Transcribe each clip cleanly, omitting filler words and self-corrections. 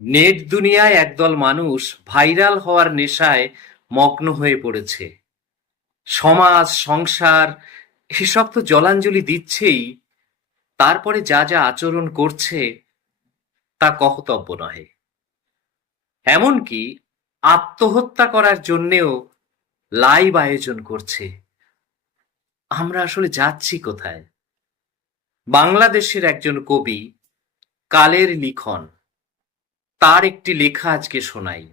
Net দুনিয়ায় একদল মানুষ ভাইরাল হওয়ার নেশায় মগ্ন হয়ে পড়েছে। সমাজ, সংসার এসব তো জলাঞ্জলি দিচ্ছেই, তারপরে যা যা আচরণ করছে তা কহতব্য নহে। এমনকি আত্মহত্যা করার জন্যেও লাইভ আয়োজন করছে। আমরা আসলে যাচ্ছি কোথায়? বাংলাদেশের একজন কবি কালের লিখন, তার একটি লেখা আজকে শোনাই।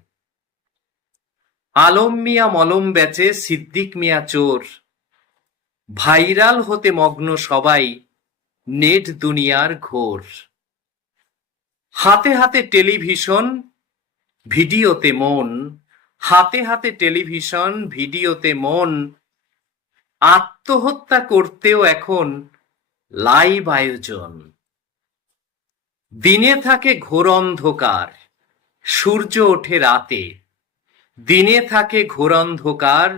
আলম মিয়া মলম বেচে, সিদ্দিক মিয়া চোর, ভাইরাল হতে মগ্ন সবাই, নেট দুনিয়ার ঘোর। হাতে হাতে টেলিভিশন, ভিডিওতে মন, হাতে হাতে টেলিভিশন, ভিডিওতে মন, আত্মহত্যা করতেও এখন লাইভ আয়োজন। দিনে থাকে ঘোর অন্ধকার, সূর্য ওঠে রাতে। দিনে থাকে ঘোর অন্ধকার,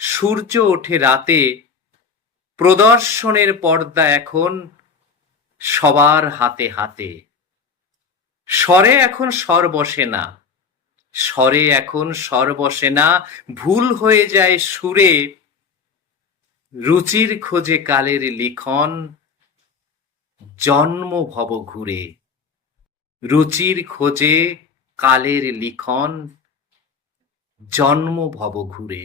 সূর্য ওঠে রাতে। প্রদর্শনের পর্দা এখন সবার হাতে হাতে। স্বরে এখন স্বর বসে না, স্বরে এখন স্বর বসে না, ভুল হয়ে যায় সুরে। রুচির খোঁজে কালের লিখন, জন্ম ভব ঘুরে। রুচির খোঁজে কালের লিখন, জন্ম ভব ঘুরে।